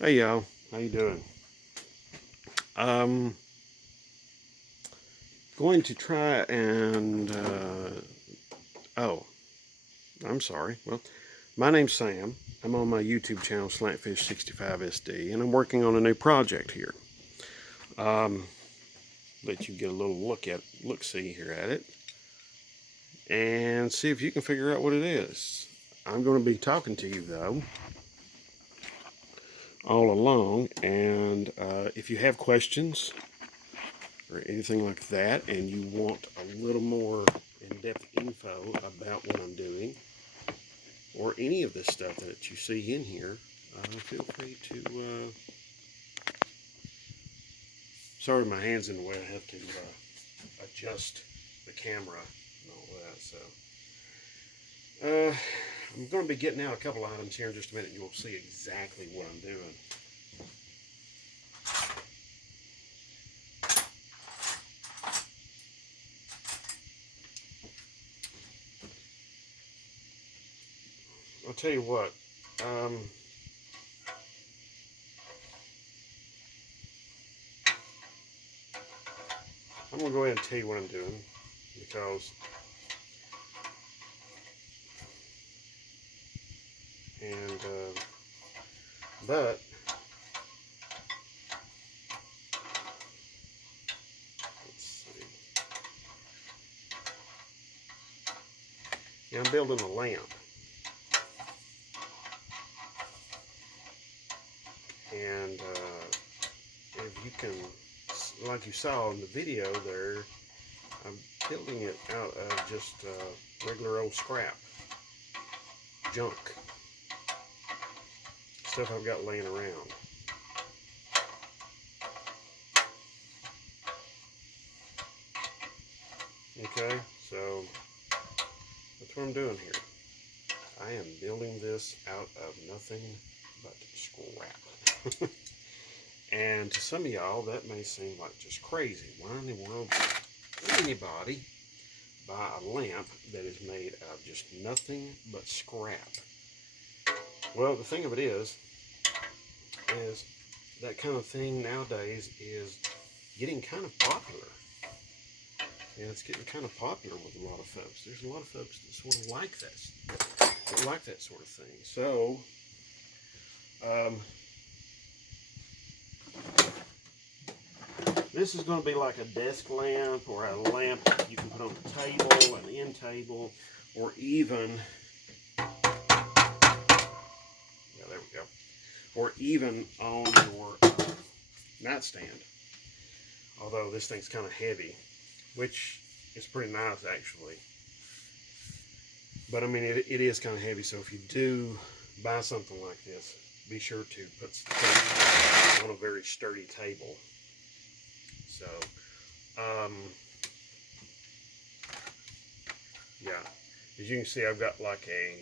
Hey y'all, how you doing? Um, going to try and oh, I'm sorry. Well, my name's Sam. I'm on my YouTube channel Slantfish65SD, and I'm working on a new project here. Um, let you get a little look see here at it, and see if you can figure out what it is. I'm going to be talking to you though all along, and if you have questions or anything like that, and you want a little more in-depth info about what I'm doing, or any of this stuff that you see in here, feel free to. Sorry, my hand's in the way. I have to adjust the camera and all that. So, I'm going to be getting out a couple items here in just a minute. You'll see exactly what I'm doing. I'll tell you what. Um, I'm going to go ahead and tell you what I'm doing because, and but let's see. Yeah, I'm building a lamp, and if you can, like you saw in the video there, I'm building it out of just regular old scrap, junk, stuff I've got laying around. Okay, so that's what I'm doing here. I am building this out of nothing but scrap. And to some of y'all, that may seem like just crazy. Why in the world would anybody buy a lamp that is made out of just nothing but scrap? Well, the thing of it is that kind of thing nowadays is getting kind of popular. And it's getting kind of popular with a lot of folks. There's a lot of folks that sort of like that sort of thing. So, this is going to be like a desk lamp or a lamp you can put on the table, an end table, or even, yeah, there we go, or even on your nightstand. Although this thing's kind of heavy, which is pretty nice actually. But I mean, it is kind of heavy, so if you do buy something like this, be sure to put it on a very sturdy table. So, yeah, as you can see, I've got like a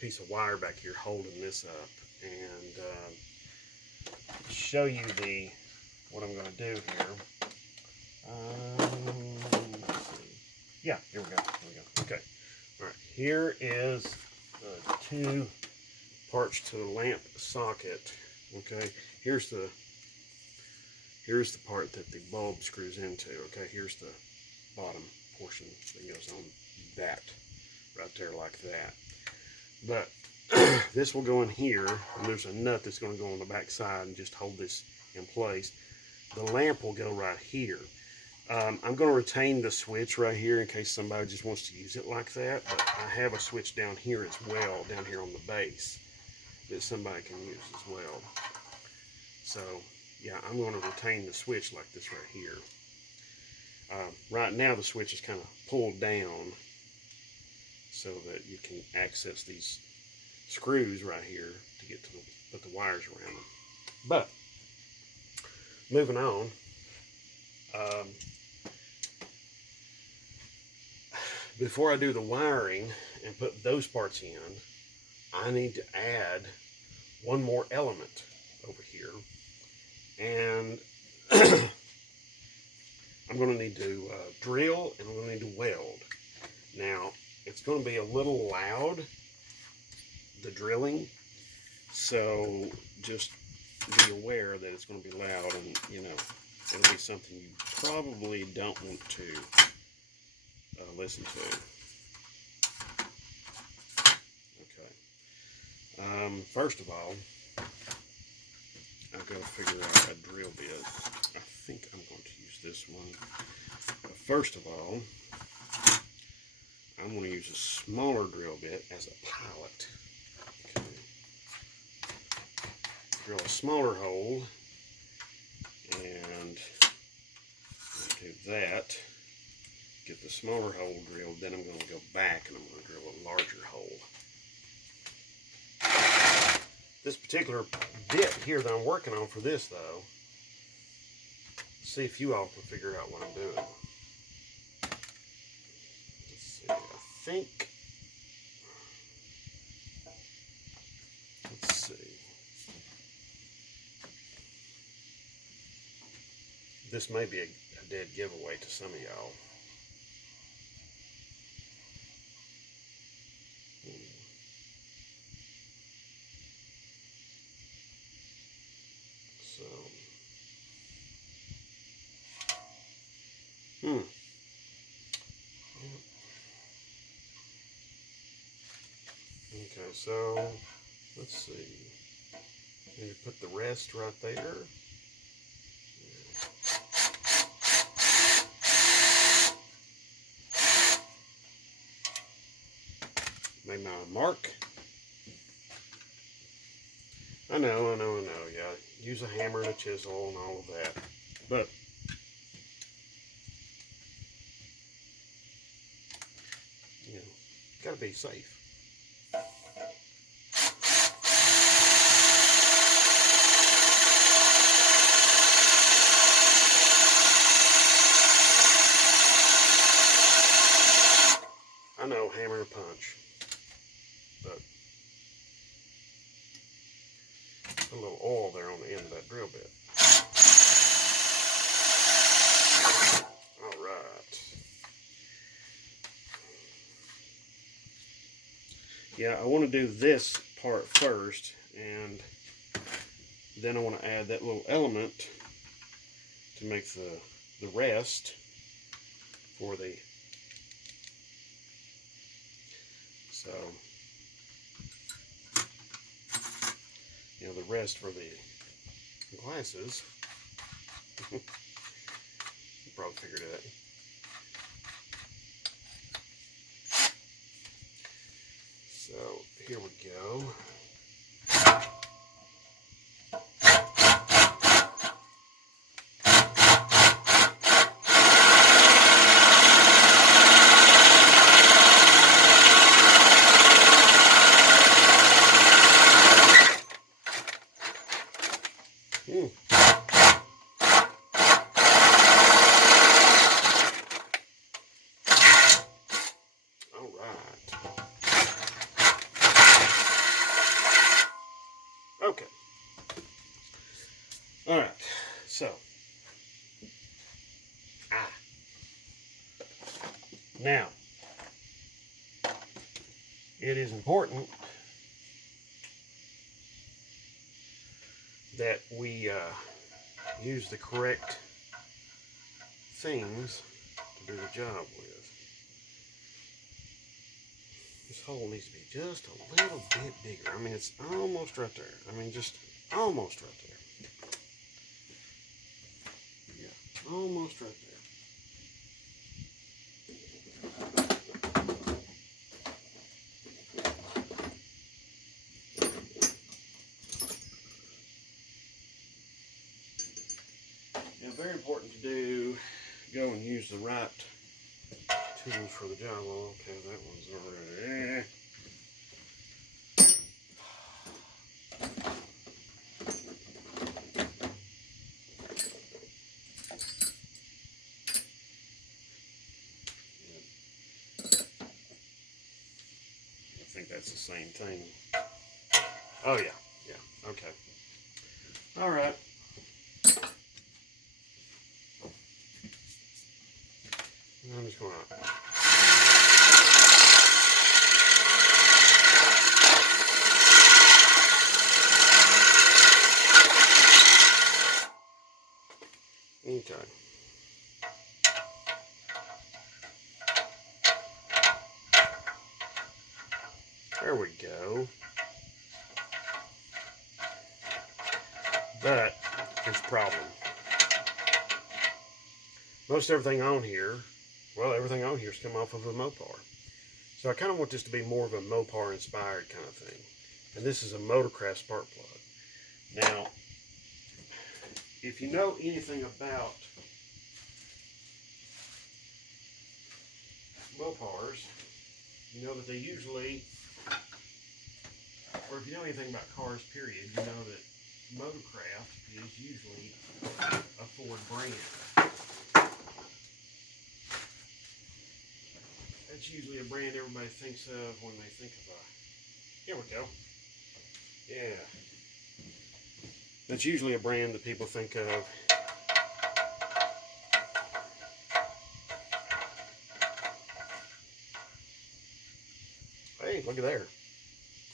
piece of wire back here holding this up, and show you what I'm going to do here. Let's see. Yeah, here we go. Okay. All right. Here is the two parts to the lamp socket. Okay. Here's the part that the bulb screws into. Okay. Here's the bottom portion that goes on that right there like that. But this will go in here, and there's a nut that's going to go on the back side and just hold this in place. The lamp will go right here. I'm going to retain the switch right here in case somebody just wants to use it like that, but I have a switch down here as well, down here on the base, that somebody can use as well. So, yeah, I'm going to retain the switch like this right here. Right now the switch is kind of pulled down so that you can access these screws right here to get to put the wires around them. But, moving on, before I do the wiring and put those parts in, I need to add one more element over here. And I'm going to need to drill, and I'm going to need to weld. Now, it's going to be a little loud, the drilling, so just be aware that it's going to be loud, and you know, it'll be something you probably don't want to listen to. Okay. First of all, I've got to figure out a drill bit. I think I'm going to use this one. But first of all, I'm going to use a smaller drill bit as a pilot. Okay. Drill a smaller hole, and do that. Get the smaller hole drilled, then I'm going to go back and I'm going to drill a larger hole. This particular bit here that I'm working on for this, though, see if you all can figure out what I'm doing. Let's see, I think, let's see. This may be a dead giveaway to some of y'all. Okay, so let's see. Maybe put the rest right there. Make my mark. I know. Yeah, use a hammer and a chisel and all of that, but you know, gotta be safe. I know, hammer and punch, but a little oil there on the end of that drill bit. All right. Yeah, I want to do this part first, and then I want to add that little element to make the rest for the, so, you know, the rest for the glasses. You probably figured it out. So here we go. All right. Okay. All right. So. Now. It is important that we use the correct things to do the job with. This hole needs to be just a little bit bigger. I mean, it's almost right there. I mean, just almost right there. Yeah, almost right there. Now, very important to do, go and use the right tools for the job. Well, okay, that one's already. I think that's the same thing. Oh yeah, yeah, okay. All right. I'm just going to. Okay. There we go. But here's the problem. Most everything on here, well, everything on here has come off of a Mopar. So I kind of want this to be more of a Mopar inspired kind of thing. And this is a Motorcraft spark plug. Now, if you know anything about Mopars, you know that they usually, or if you know anything about cars, period, you know that Motorcraft is usually a Ford brand. That's usually a brand everybody thinks of when they think of a, here we go. Yeah. That's usually a brand that people think of. Hey, look at there.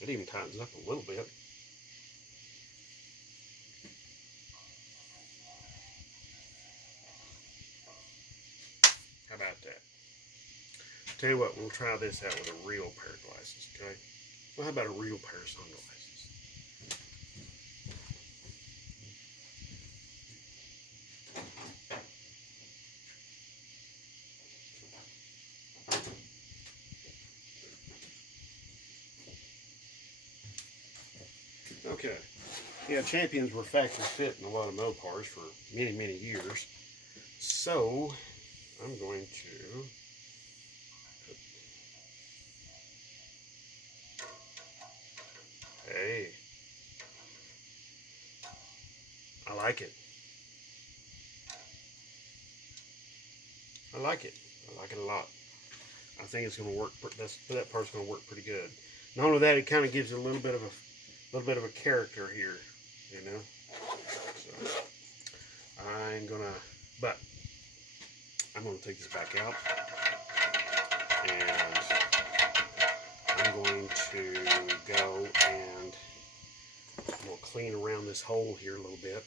It even tightens up a little bit. How about that? Tell you what, we'll try this out with a real pair of glasses, okay? Well, how about a real pair of sunglasses? Okay. Yeah, Champions were factory fit in a lot of Mopars for many, many years. So, I'm going to hey, I like it. I like it. I like it a lot. I think it's going to work. That part's going to work pretty good. Not only that, it kind of gives it a little bit of a character here, you know. So I'm gonna take this back out, and I'm going to go and I'm gonna clean around this hole here a little bit,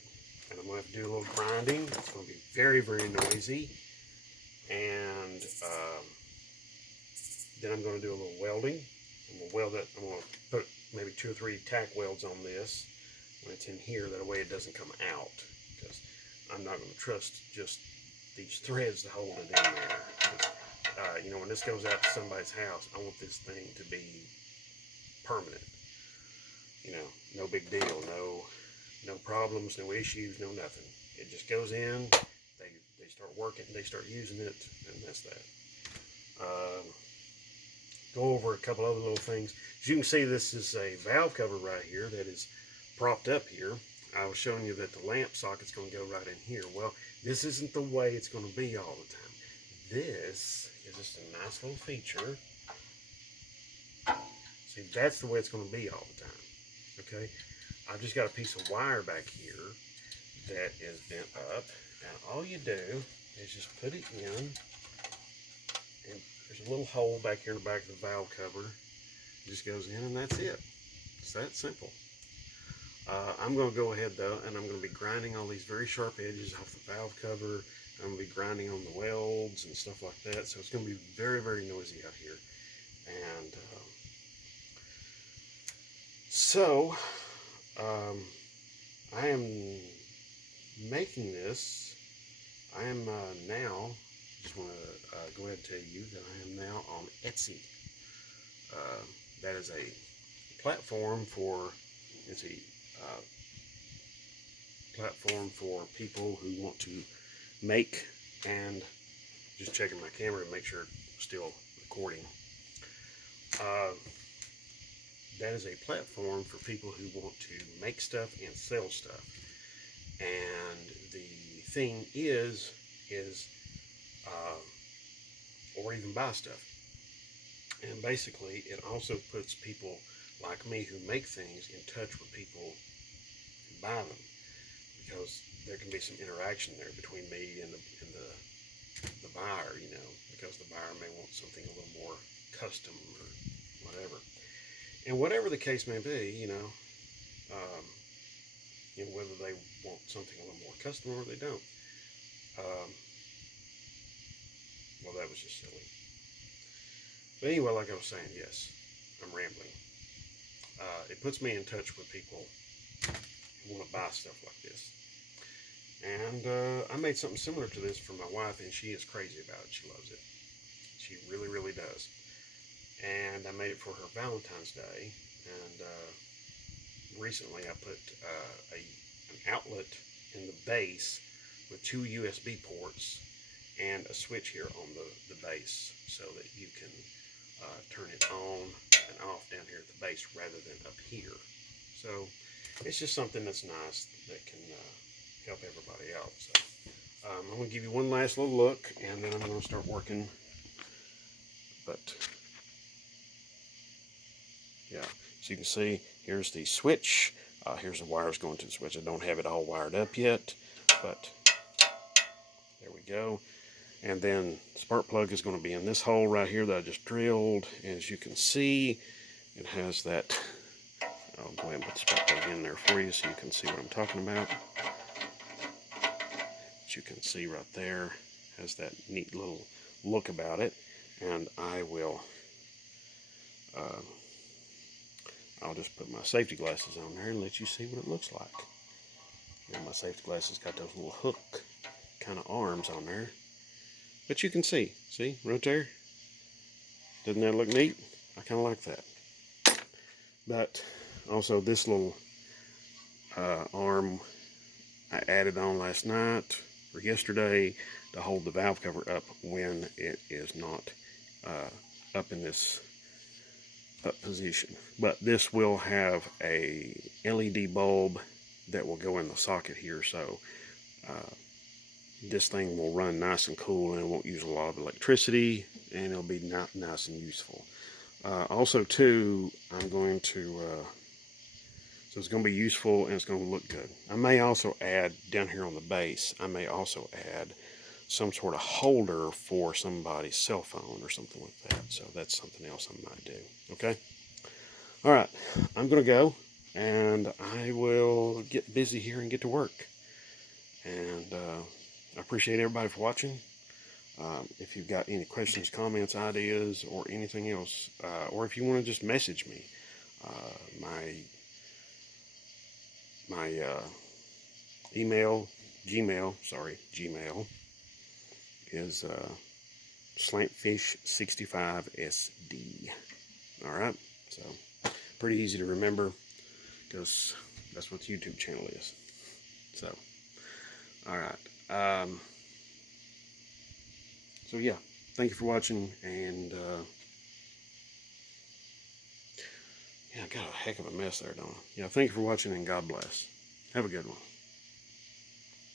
and I'm gonna have to do a little grinding. It's gonna be very, very noisy, and then I'm gonna do a little welding. I'm gonna weld it. I'm gonna put maybe 2 or 3 tack welds on this when it's in here, that way it doesn't come out, because I'm not going to trust just these threads to hold it in there. You know, when this goes out to somebody's house, I want this thing to be permanent. You know, no big deal, no problems, no issues, no nothing. It just goes in, they start working, they start using it, and that's that. Go over a couple other little things. As you can see, this is a valve cover right here that is propped up here. I was showing you that the lamp socket's going to go right in here. Well, this isn't the way it's going to be all the time. This is just a nice little feature. See, that's the way it's going to be all the time. Okay? I've just got a piece of wire back here that is bent up. And all you do is just put it in. And there's a little hole back here in the back of the valve cover. It just goes in, and that's it. It's that simple. I'm going to go ahead though, and I'm going to be grinding all these very sharp edges off the valve cover. I'm going to be grinding on the welds and stuff like that. So it's going to be very, very noisy out here. And I am making this. I am now, just want to go ahead and tell you that I am now on Etsy. That is a platform for, platform for people who want to make, and just checking my camera to make sure it's still recording. That is a platform for people who want to make stuff and sell stuff. And the thing is or even buy stuff. And basically, it also puts people like me who make things in touch with people who buy them, because there can be some interaction there between me and the buyer, you know, because the buyer may want something a little more custom or whatever. And whatever the case may be, you know, whether they want something a little more custom or they don't. Well, that was just silly. But anyway, like I was saying, yes, I'm rambling. It puts me in touch with people who want to buy stuff like this. And I made something similar to this for my wife, and she is crazy about it. She loves it. She really, really does. And I made it for her Valentine's Day. And recently I put an outlet in the base with 2 USB ports and a switch here on the base so that you can turn it on and off down here at the base rather than up here. So it's just something that's nice that can help everybody out. So I'm going to give you one last little look, and then I'm going to start working. But yeah, so you can see here's the switch. Here's the wires going to the switch. I don't have it all wired up yet, but there we go. And then the spark plug is going to be in this hole right here that I just drilled. As you can see, it has that. I'll go ahead and put the spark plug in there for you so you can see what I'm talking about. As you can see right there, has that neat little look about it. And I will, I'll just put my safety glasses on there and let you see what it looks like. And my safety glasses got those little hook kind of arms on there. But you can see right there? Doesn't that look neat? I kind of like that. But also this little arm I added on last night or yesterday to hold the valve cover up when it is not up in this up position. But this will have a LED bulb that will go in the socket here, so this thing will run nice and cool and it won't use a lot of electricity, and it'll be nice and useful. Also too, I'm going to so it's going to be useful and it's going to look good. I may also add down here on the base, I may also add some sort of holder for somebody's cell phone or something like that. So that's something else I might do. Okay? All right, I'm going to go, and I will get busy here and get to work. And I appreciate everybody for watching. If you've got any questions, comments, ideas, or anything else, or if you want to just message me, my Gmail is slantfish65sd. All right, so pretty easy to remember because that's what the YouTube channel is. So, all right. So yeah, thank you for watching, and yeah, I got a heck of a mess there, don't I? Yeah, thank you for watching, and God bless. Have a good one.